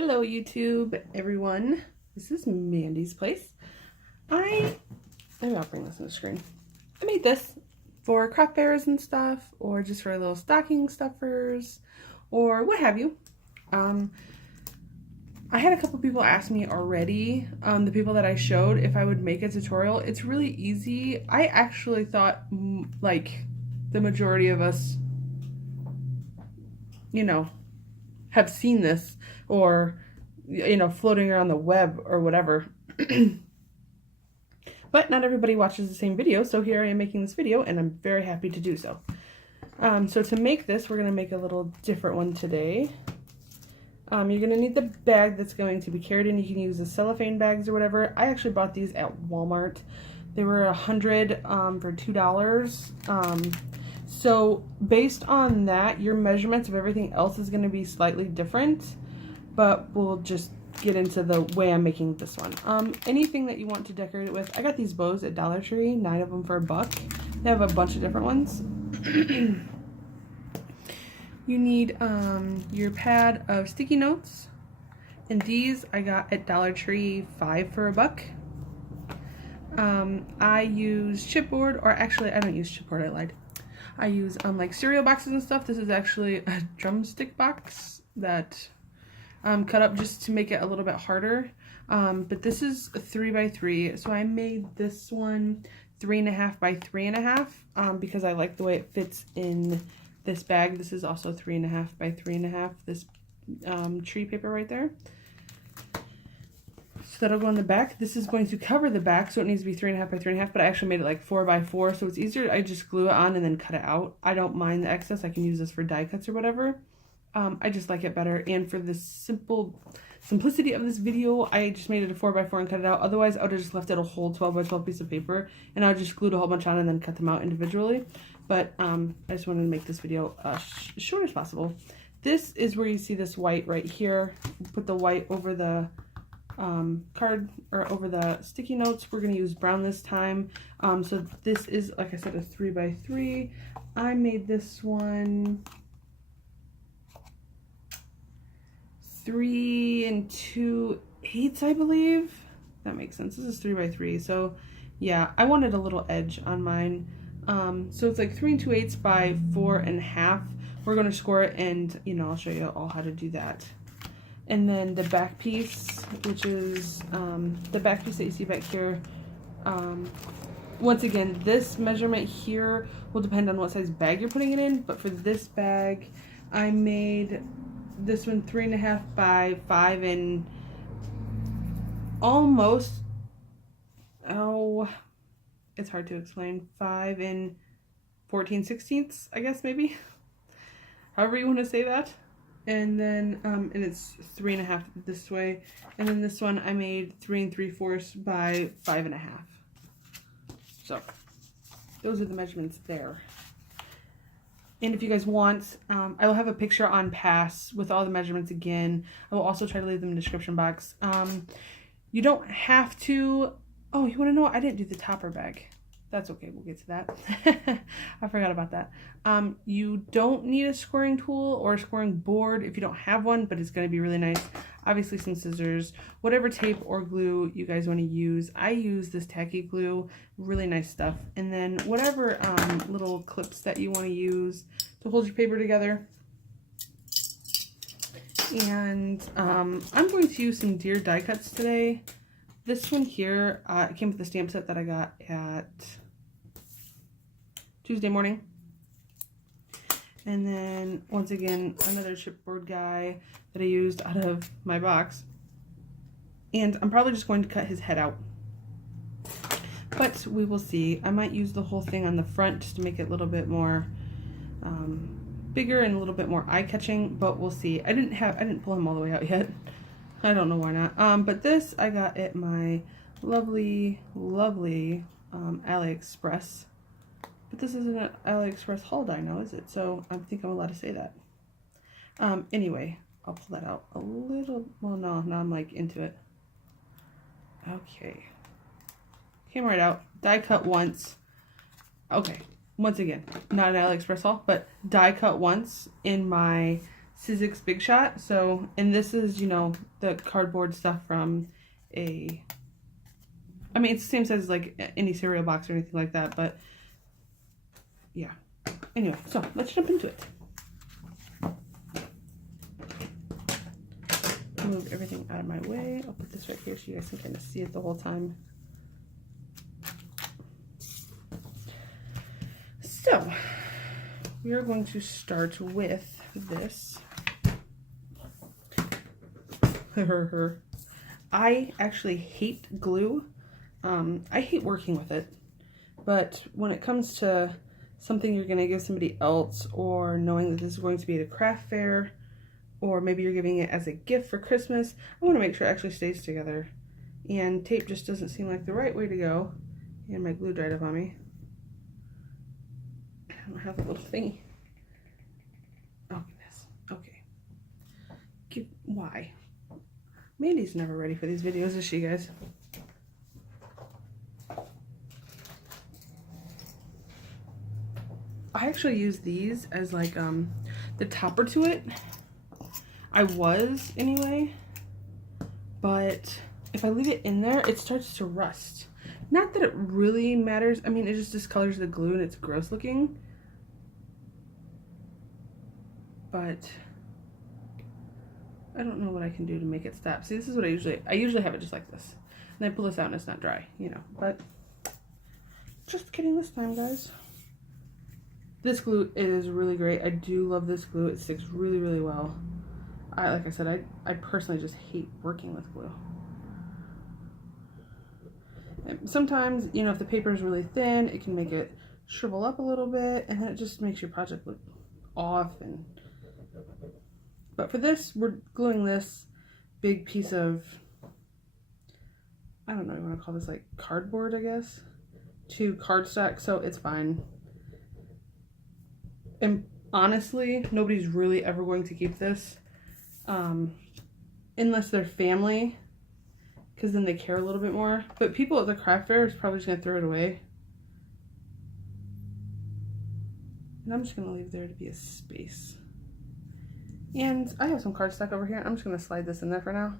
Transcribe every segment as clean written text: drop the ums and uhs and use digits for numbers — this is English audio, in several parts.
Hello YouTube, everyone. This is Mandy's Place. Maybe I'll bring this on the screen. I made this for craft fairs and stuff, or just for little stocking stuffers, or what have you. I had a couple people ask me already, the people that I showed, if I would make a tutorial. It's really easy. I actually thought, like, the majority of us, you know, have seen this, or floating around the web or whatever. But not everybody watches the same video, so here I am making this video, and I'm very happy to do so. So to make this, we're going to make a little different one today. You're going to need the bag that's going to be carried in. You can use the cellophane bags or whatever. I actually bought these at Walmart. They were 100 for $2. So based on that, your measurements of everything else is going to be slightly different, but we'll just get into the way I'm making this one. Anything that you want to decorate it with. I got these bows at Dollar Tree, 9 of them for $1. They have a bunch of different ones. You need your pad of sticky notes, and these I got at Dollar Tree, 5 for $1. I use chipboard, or actually I don't use chipboard, I lied. I use like cereal boxes and stuff. This is actually a drumstick box that cut up just to make it a little bit harder. But this is a 3x3, so I made this one 3.5 by 3.5 because I like the way it fits in this bag. This is also 3.5 by 3.5. This tree paper right there. So that'll go in the back. This is going to cover the back, so it needs to be 3.5 by 3.5, but I actually made it like 4 by 4, so it's easier. I just glue it on and then cut it out. I don't mind the excess. I can use this for die cuts or whatever. I just like it better, and for the simplicity of this video, I just made it a 4 by 4 and cut it out. Otherwise, I would have just left it a whole 12 by 12 piece of paper, and I would just glued a whole bunch on and then cut them out individually. But I just wanted to make this video as short as possible. This is where you see this white right here. Put the white over the card, or over the sticky notes. We're going to use brown this time. So this is, like I said, a 3 by 3. I made this one 3 2/8, I believe. That makes sense. This is 3 by 3. So yeah, I wanted a little edge on mine. So it's like 3 2/8 by 4.5. We're going to score it, and I'll show you all how to do that. And then the back piece, which is the back piece that you see back here. Once again, this measurement here will depend on what size bag you're putting it in, but for this bag, I made this one 3.5 by 5 and almost, it's hard to explain, 5 and 14/16, I guess, maybe. However you want to say that. And then, and it's 3.5 this way. And then this one I made 3 3/4 by 5.5. So, those are the measurements there. And if you guys want, I will have a picture on Pass with all the measurements again. I will also try to leave them in the description box. You don't have to, oh, you want to know what? I didn't do the topper bag. That's okay, we'll get to that. I forgot about that. You don't need a scoring tool or a scoring board if you don't have one, but it's going to be really nice. Obviously some scissors, whatever tape or glue you guys want to use. I use this tacky glue, really nice stuff. And then whatever little clips that you want to use to hold your paper together. And I'm going to use some deer die cuts today. This one here, it came with the stamp set that I got at Tuesday morning. And then, once again, another chipboard guy that I used out of my box. And I'm probably just going to cut his head out. But we will see. I might use the whole thing on the front just to make it a little bit more bigger and a little bit more eye-catching, but we'll see. I didn't pull him all the way out yet. I don't know why not. But this I got at my lovely AliExpress. But this isn't an AliExpress haul die now, is it? So I think I'm allowed to say that. Anyway, I'll pull that out a little. Well, no, now I'm like into it. Okay. Came right out. Die cut once. Okay. Once again, not an AliExpress haul, but die cut once in my Sizzix Big Shot. So, and this is, you know, the cardboard stuff from a, I mean, it's the same size as like any cereal box or anything like that, but yeah. Anyway, so let's jump into it. Move everything out of my way. I'll put this right here so you guys can kind of see it the whole time. So, we are going to start with this. I actually hate glue. I hate working with it, but when it comes to something you're going to give somebody else, or knowing that this is going to be at a craft fair, or maybe you're giving it as a gift for Christmas, I want to make sure it actually stays together. And tape just doesn't seem like the right way to go. And my glue dried up on me. I don't have a little thingy. Oh, goodness. Okay. Why? Mandy's never ready for these videos, is she, guys? I actually use these as like the topper to it. I was anyway, but if I leave it in there, it starts to rust. Not that it really matters. I mean, it just discolors the glue and it's gross looking. But I don't know what I can do to make it stop. See, this is what I usually have it just like this. And I pull this out and it's not dry, you know. But just kidding this time, guys. This glue is really great. I do love this glue. It sticks really, really well. Like I said, I personally just hate working with glue. And sometimes, you know, if the paper is really thin, it can make it shrivel up a little bit, and then it just makes your project look off. But for this, we're gluing this big piece of, I don't know, you want to call this like cardboard, I guess, to cardstock, so it's fine. And honestly, nobody's really ever going to keep this. Unless they're family, because then they care a little bit more. But people at the craft fair is probably just going to throw it away. And I'm just going to leave there to be a space. And I have some cardstock over here. I'm just going to slide this in there for now.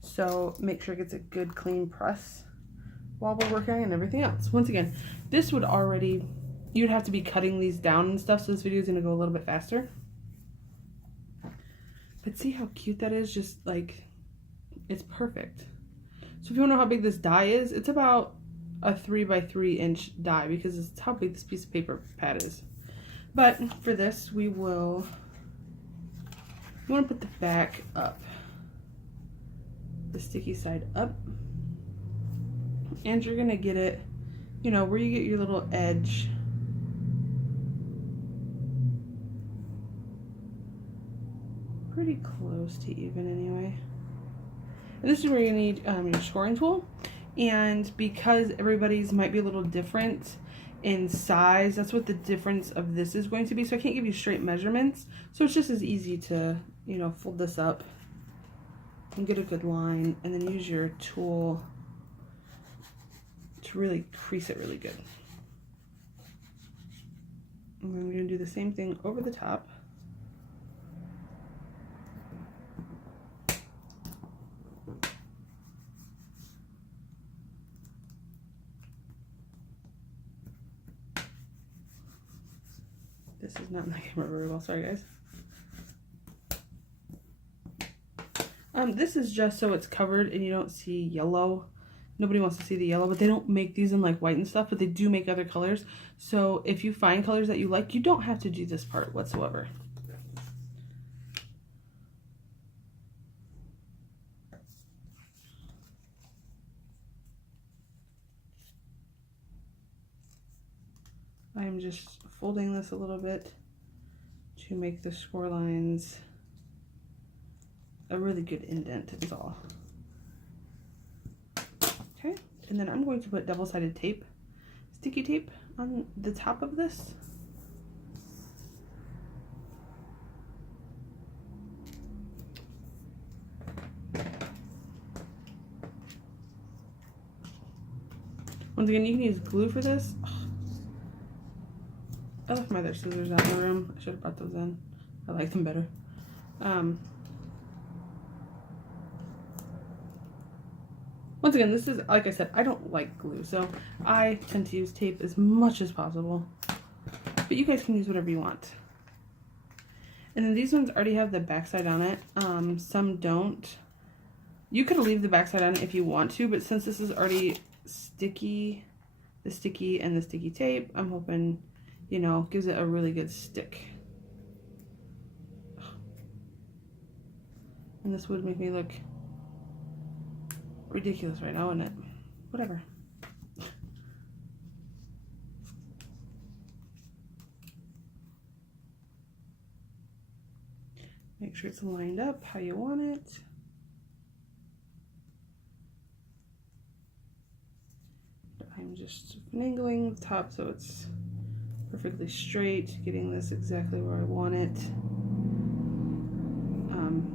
So make sure it gets a good clean press while we're working on everything else. Once again, this would already, you'd have to be cutting these down and stuff, so this video is going to go a little bit faster. But see how cute that is? Just like, it's perfect. So if you want to know how big this die is, it's about a 3 by 3 inch die, because it's how big this piece of paper pad is. But for this, we want to put the back up, the sticky side up, and you're going to get it, you know, where you get your little edge. Pretty close to even anyway. And this is where you need your scoring tool. And because everybody's might be a little different in size, that's what the difference of this is going to be. So I can't give you straight measurements. So it's just as easy to, you know, fold this up and get a good line, and then use your tool to really crease it really good. And I'm going to do the same thing over the top. This is not in the camera very well, sorry guys. This is just so it's covered and you don't see yellow. Nobody wants to see the yellow, but they don't make these in like white and stuff, but they do make other colors. So if you find colors that you like, you don't have to do this part whatsoever. I'm just folding this a little bit to make the score lines a really good indent is all. Okay, and then I'm going to put double-sided tape, sticky tape, on the top of this. Once again, you can use glue for this. I left my other scissors out in the room. I should have brought those in. I like them better. Once again, this is, like I said, I don't like glue, so I tend to use tape as much as possible. But you guys can use whatever you want. And then these ones already have the backside on it. Some don't. You could leave the backside on it if you want to, but since this is already sticky, the sticky and the sticky tape, I'm hoping, you know, gives it a really good stick. And this would make me look ridiculous right now, wouldn't it? Whatever. Make sure it's lined up how you want it. I'm just finagling the top so it's perfectly straight, getting this exactly where I want it.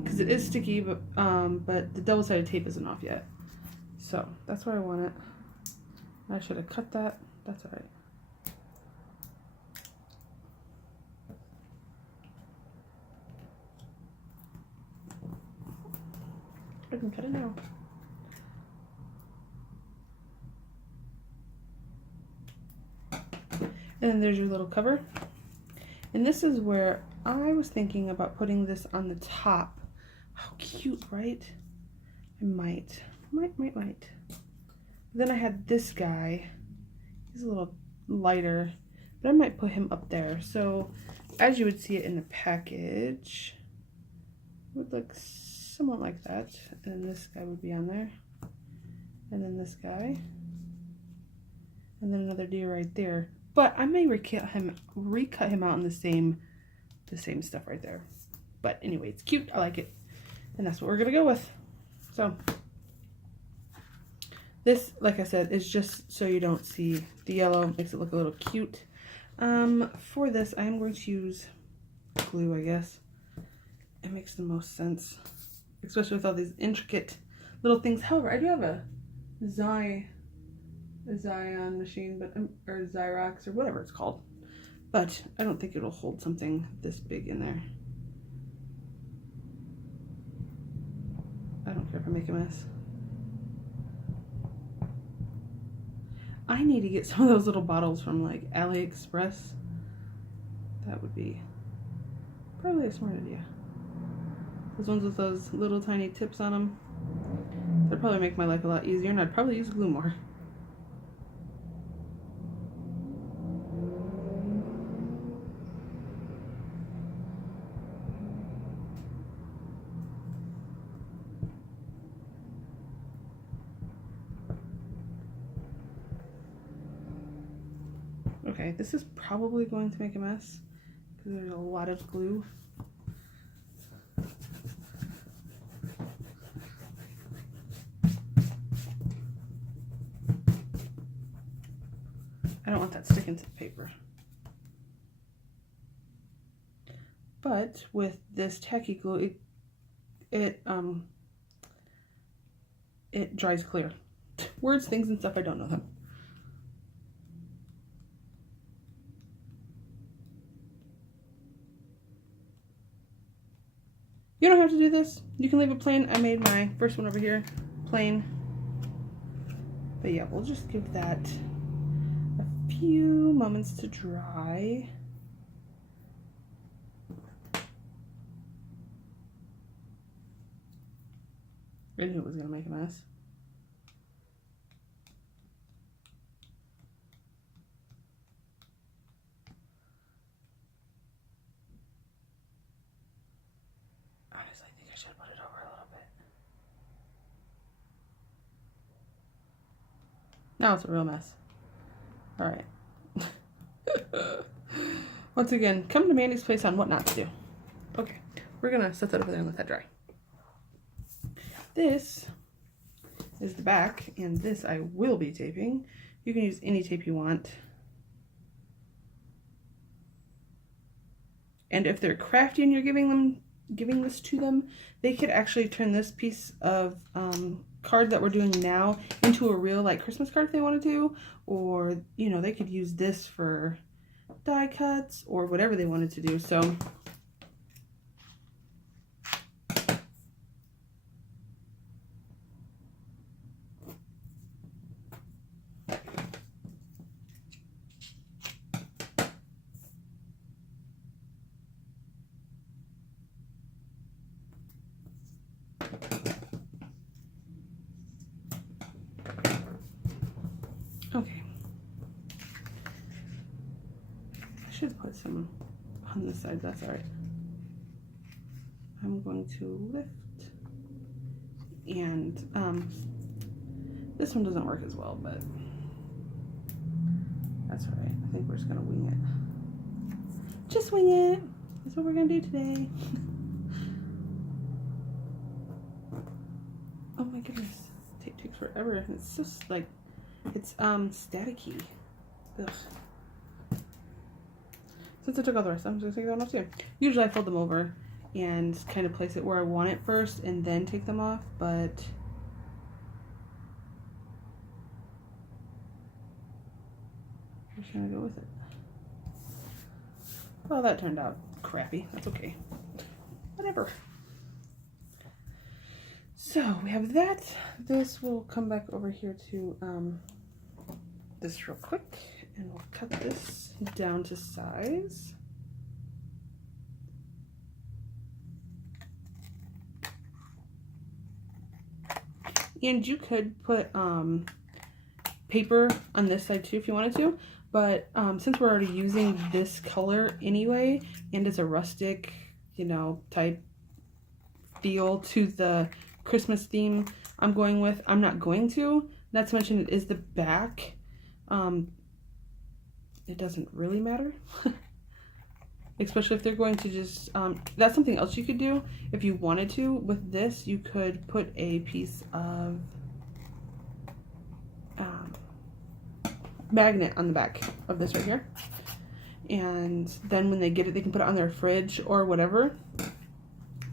Because it is sticky, but the double-sided tape isn't off yet. So that's where I want it. I should have cut that. That's all right. I can cut it now. And then there's your little cover. And this is where I was thinking about putting this on the top. How cute, right? I might. Then I had this guy. He's a little lighter, but I might put him up there. So as you would see it in the package, it would look somewhat like that. And then this guy would be on there. And then this guy. And then another deer right there. But I may recut him out in the same stuff right there. But anyway, it's cute. I like it. And that's what we're going to go with. So this, like I said, is just so you don't see the yellow. Makes it look a little cute. For this, I am going to use glue, I guess. It makes the most sense. Especially with all these intricate little things. However, I do have a Zion machine, but or Xerox or whatever it's called, but I don't think it'll hold something this big in there. I don't care if I make a mess. I need to get some of those little bottles from like AliExpress. That would be probably a smart idea. Those ones with those little tiny tips on them. That'd probably make my life a lot easier, and I'd probably use glue more. Okay, this is probably going to make a mess because there's a lot of glue. I don't want that sticking to the paper. But with this tacky glue, it dries clear. Words, things, and stuff, I don't know them. You don't have to do this. You can leave it plain. I made my first one over here plain. But yeah, we'll just give that a few moments to dry. I knew it was going to make a mess. Honestly, I think I should put it over a little bit. Now it's a real mess. All right. Once again, come to Mandy's place on what not to do. Okay, we're going to set that over there and let that dry. This is the back, and this I will be taping. You can use any tape you want. And if they're crafty and you're giving this to them, they could actually turn this piece of card that we're doing now into a real like Christmas card if they wanted to, or you know, they could use this for die cuts or whatever they wanted to do. So on this side, that's all right. I'm going to lift, and this one doesn't work as well, but that's all right. I think we're just gonna wing it. Just wing it. That's what we're gonna do today. Oh my goodness, tape takes forever. It's just like, it's staticky. Ugh. Since I took all the rest, I'm just gonna take that one off too. Usually I fold them over and kind of place it where I want it first and then take them off, but I'm just gonna go with it. Well, that turned out crappy. That's okay. Whatever. So we have that. This will come back over here to this real quick, and we'll cut this down to size. And you could put paper on this side too if you wanted to, but since we're already using this color anyway, and it's a rustic, you know, type feel to the Christmas theme I'm going with, I'm not going to. Not to mention it is the back. It doesn't really matter. Especially if they're going to just, that's something else you could do. If you wanted to, with this, you could put a piece of magnet on the back of this right here. And then when they get it, they can put it on their fridge or whatever.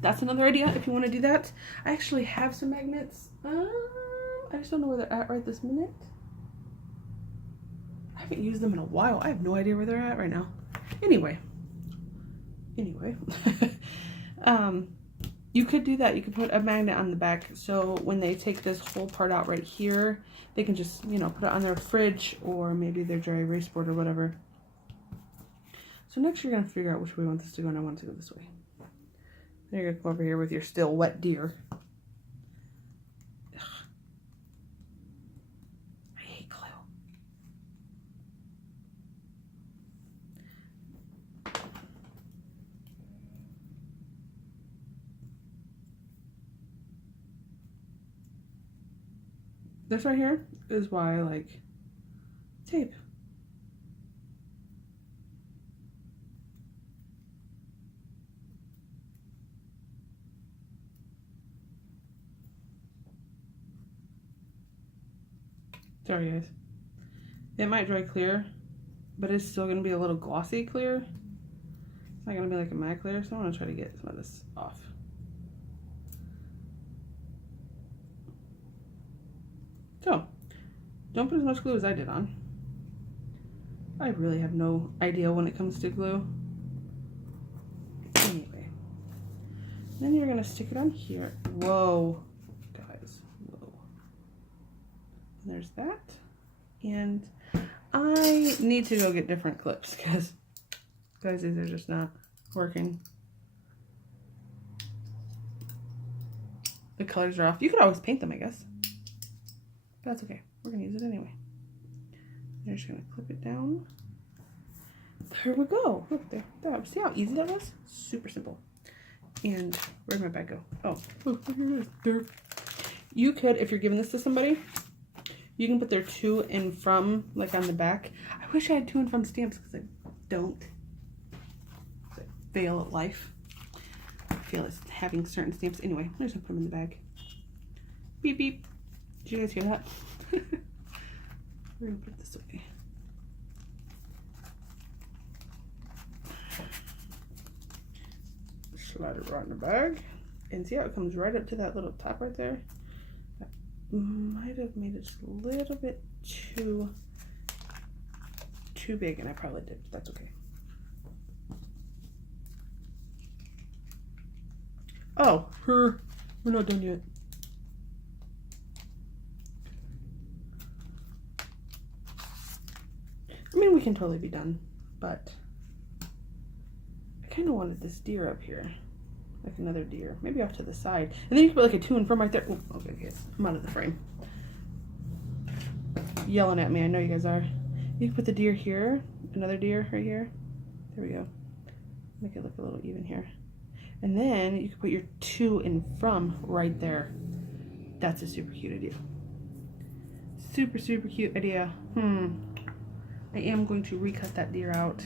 That's another idea if you want to do that. I actually have some magnets. I just don't know where they're at right this minute. I haven't used them in a while. I have no idea where they're at right now. Anyway, you could do that. You could put a magnet on the back, so when they take this whole part out right here, they can just, you know, put it on their fridge or maybe their dry erase board or whatever. So next you're going to figure out which way you want this to go, and I want it to go this way. Then you're going to come over here with your still wet deer. Ugh. I hate glue. This right here is why I like tape. Sorry guys. It might dry clear, but it's still going to be a little glossy clear. It's not going to be like a matte clear, so I'm going to try to get some of this off. So, don't put as much glue as I did on. I really have no idea when it comes to glue. Anyway. Then you're going to stick it on here. Whoa. Guys. Whoa. And there's that. And I need to go get different clips because, guys, these are just not working. The colors are off. You could always paint them, I guess. That's okay. We're going to use it anyway. You're just going to clip it down. There we go. Look there. See how easy that was? Super simple. And where'd my bag go? Oh, here it is. There. You could, if you're giving this to somebody, you can put their to and from, like on the back. I wish I had to and from stamps because I don't. I fail at life. I feel it's having certain stamps. Anyway, I'm just going to put them in the bag. Beep, beep. Did you guys hear that? We're going to put it this way. Slide it right in the bag. And see how it comes right up to that little top right there? That might have made it just a little bit too big, and I probably did, but that's okay. Oh, we're not done yet. I mean, we can totally be done, but I kind of wanted this deer up here, like another deer, maybe off to the side, and then you can put like a to and from right there. Oh, okay, guys, I'm out of the frame. Yelling at me, I know you guys are. You can put the deer here, another deer right here. There we go. Make it look a little even here. And then you can put your to and from right there. That's a super cute idea. Super, super cute idea. I am going to recut that deer out.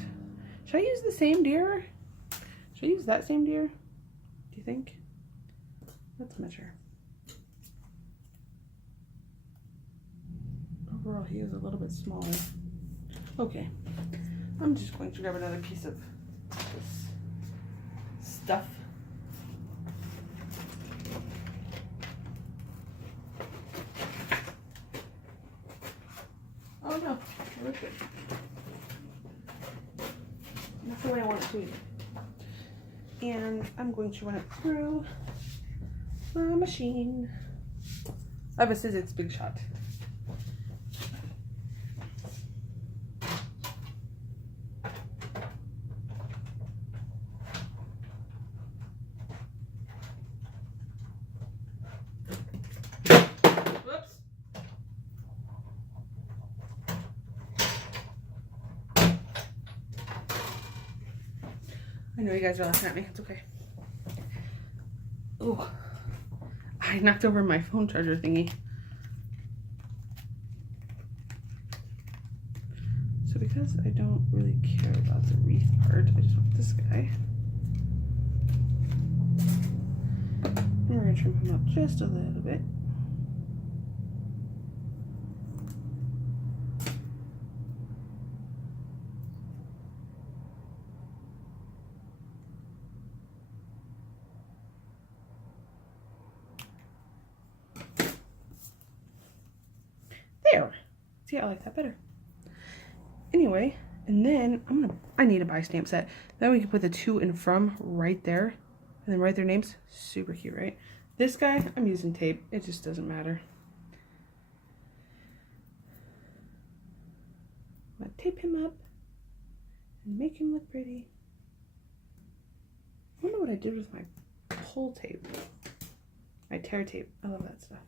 Should I use the same deer? Should I use that same deer? Do you think? Let's measure. Overall, he is a little bit smaller. Okay. I'm just going to grab another piece of this stuff. Oh no, it looks good. That's the way I want it to be. And I'm going to run it through my machine. I have a Sizzix Big Shot. Whoops. I know you guys are laughing at me. It's okay. Oh, I knocked over my phone charger thingy. So because I don't really care about the wreath part, I just want this guy. And we're going to trim him up just a little bit. There. See, I like that better. Anyway, and then I need to buy a stamp set. Then we can put the to and from right there. And then write their names. Super cute, right? This guy, I'm using tape. It just doesn't matter. I'm going to tape him up and make him look pretty. I wonder what I did with my pull tape. My tear tape. I love that stuff.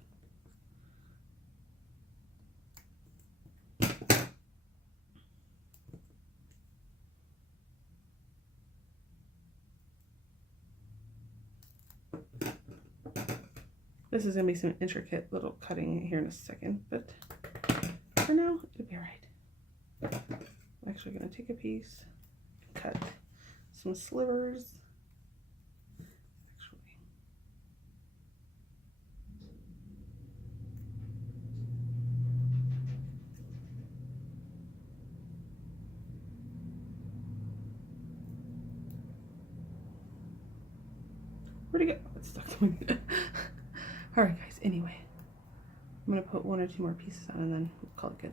This is going to be some intricate little cutting here in a second, but for now, it'll be alright. I'm actually going to take a piece, cut some slivers. Where'd it go? Oh, it's stuck to me. Alright guys, anyway. I'm going to put 1 or 2 more pieces on and then we'll call it good.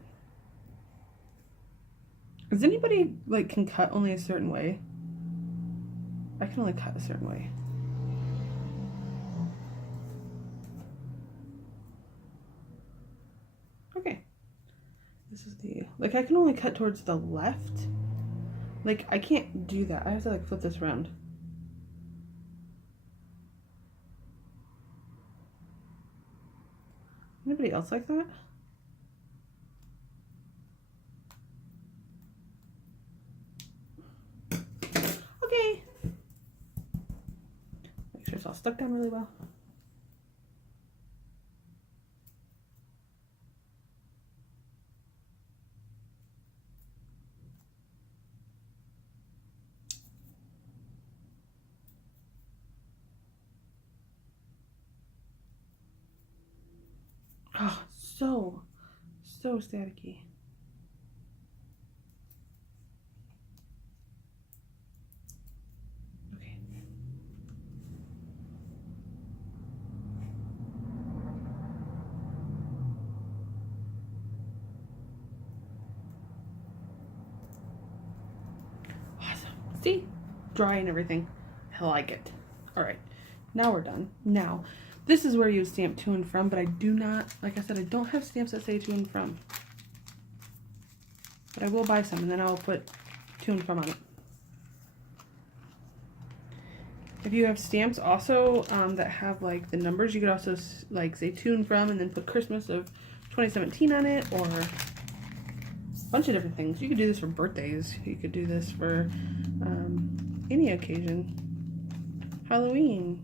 Does anybody, like, can cut only a certain way? I can only cut a certain way. Okay. This is the, like, I can only cut towards the left. Like, I can't do that. I have to, like, flip this around. Anybody else like that? Okay. Make sure it's all stuck down really well. Oh, so staticky. Okay. Awesome. See? Dry and everything. I like it. Alright. Now we're done. Now, this is where you stamp to and from, but I do not, like I said, I don't have stamps that say to and from. But I will buy some, and then I'll put to and from on it. If you have stamps also that have like the numbers, you could also like say to and from and then put Christmas of 2017 on it, or a bunch of different things. You could do this for birthdays. You could do this for any occasion. Halloween.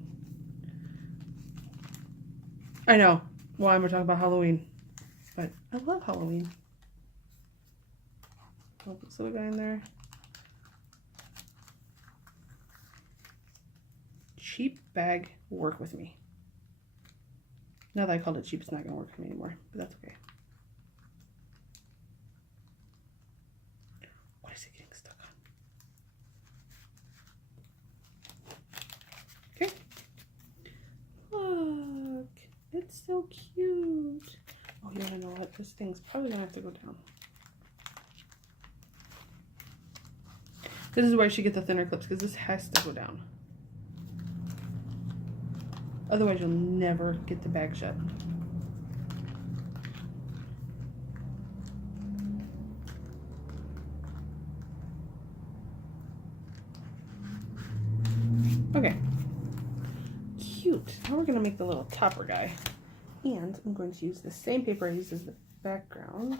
I know. Why am I talking about Halloween? But I love Halloween. I'll put this little guy in there. Cheap bag will work with me. Now that I called it cheap, it's not going to work for me anymore. But that's okay. What is it getting stuck on? Okay. Look. It's so cute. Oh, you want to know what? This thing's probably going to have to go down. This is why you should get the thinner clips, because this has to go down. Otherwise, you'll never get the bag shut. Okay. Cute. Now we're going to make the little topper guy. And I'm going to use the same paper I used as the background.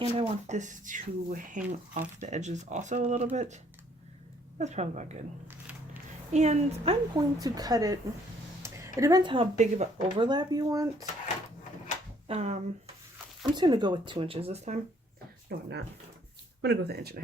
And I want this to hang off the edges also a little bit. That's probably about good. And I'm going to cut it. It depends how big of an overlap you want. I'm just going to go with 2 inches this time. No, I'm not. I'm going to go with 1.5 inches.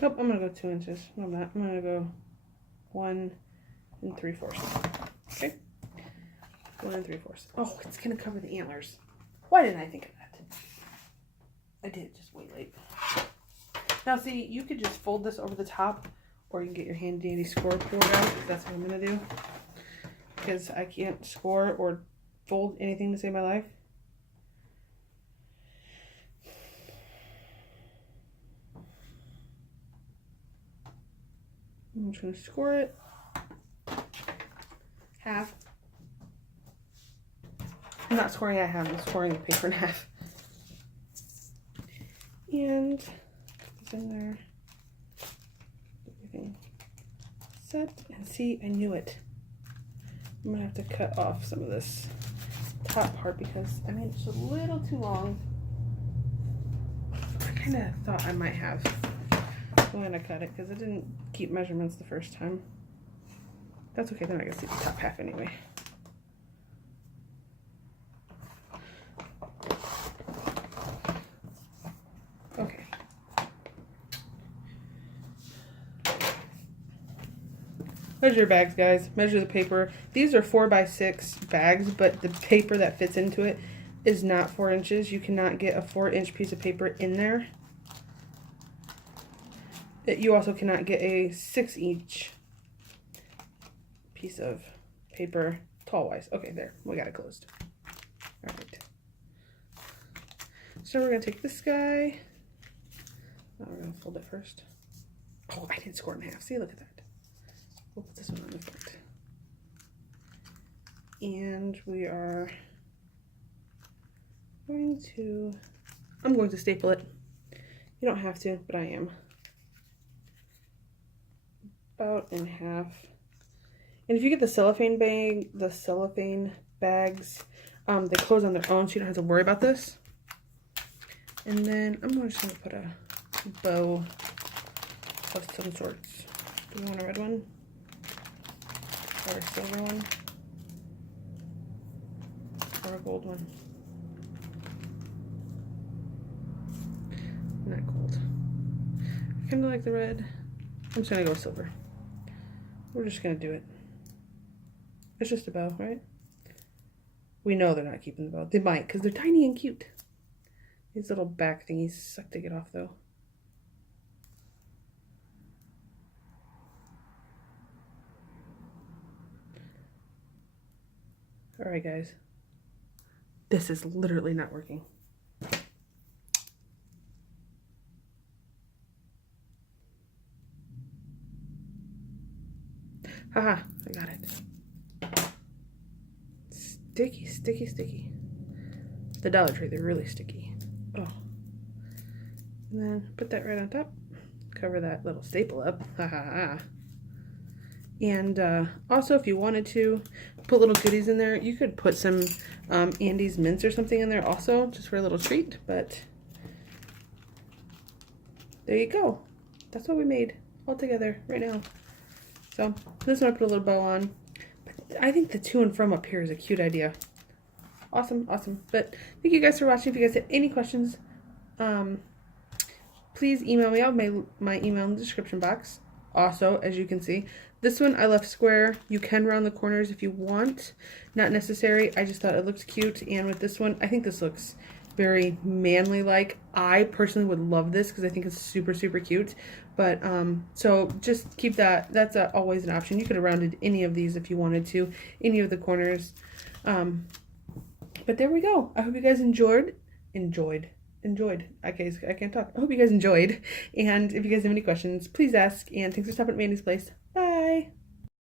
Nope, I'm going to go 2 inches. No, I'm not. I'm going to go 1 3/4. Okay? 1 3/4. Oh, it's going to cover the antlers. Why didn't I think of that? I did, just way late. Now, see, you could just fold this over the top, or you can get your handy dandy score board out. That's what I'm going to do. Because I can't score or fold anything to save my life. I'm just going to score it half. I'm not scoring it half, I'm scoring the paper in half. And put this in there. Everything set. And see, I knew it. I'm going to have to cut off some of this top part because I made it just a little too long. I kind of thought I might have. I'm going to cut it because it didn't keep measurements the first time. That's okay, they're not going to see the top half anyway. Okay. Measure your bags, guys. Measure the paper. These are 4x6 bags, but the paper that fits into it is not 4 inches. You cannot get a 4-inch piece of paper in there. You also cannot get a 6-inch piece of paper tall-wise. Okay, there. We got it closed. All right. So we're going to take this guy. Now we're going to fold it first. Oh, I didn't score it in half. See, look at that. We'll put this one on the front. And we are going to... I'm going to staple it. You don't have to, but I am. About in half. And if you get the cellophane bags, they close on their own, so you don't have to worry about this. And then I'm just going to put a bow of some sorts. Do you want a red one? Or a silver one? Or a gold one? Not gold. I kind of like the red. I'm just going to go with silver. We're just going to do it. It's just a bow, right? We know they're not keeping the bow. They might, because they're tiny and cute. These little back thingies suck to get off, though. Alright, guys. This is literally not working. Haha, I got it. Sticky, sticky, sticky. The Dollar Tree, they're really sticky. Oh. And then put that right on top. cover that little staple up. Ha ha ha. And also, if you wanted to put little goodies in there, you could put some Andes mints or something in there also, just for a little treat. But there you go. That's what we made all together right now. So this one I put a little bow on. But I think the to and from up here is a cute idea. Awesome, awesome. But thank you guys for watching. If you guys have any questions, please email me. I'll have my email in the description box. Also, as you can see, this one I left square. You can round the corners if you want. Not necessary. I just thought it looked cute. And with this one, I think this looks very manly-like. I personally would love this because I think it's super, super cute. But, so just keep that. That's always an option. You could have rounded any of these if you wanted to. Any of the corners. But there we go. I hope you guys enjoyed. Okay, I can't talk. I hope you guys enjoyed. And if you guys have any questions, please ask. And thanks for stopping at Mandy's Place.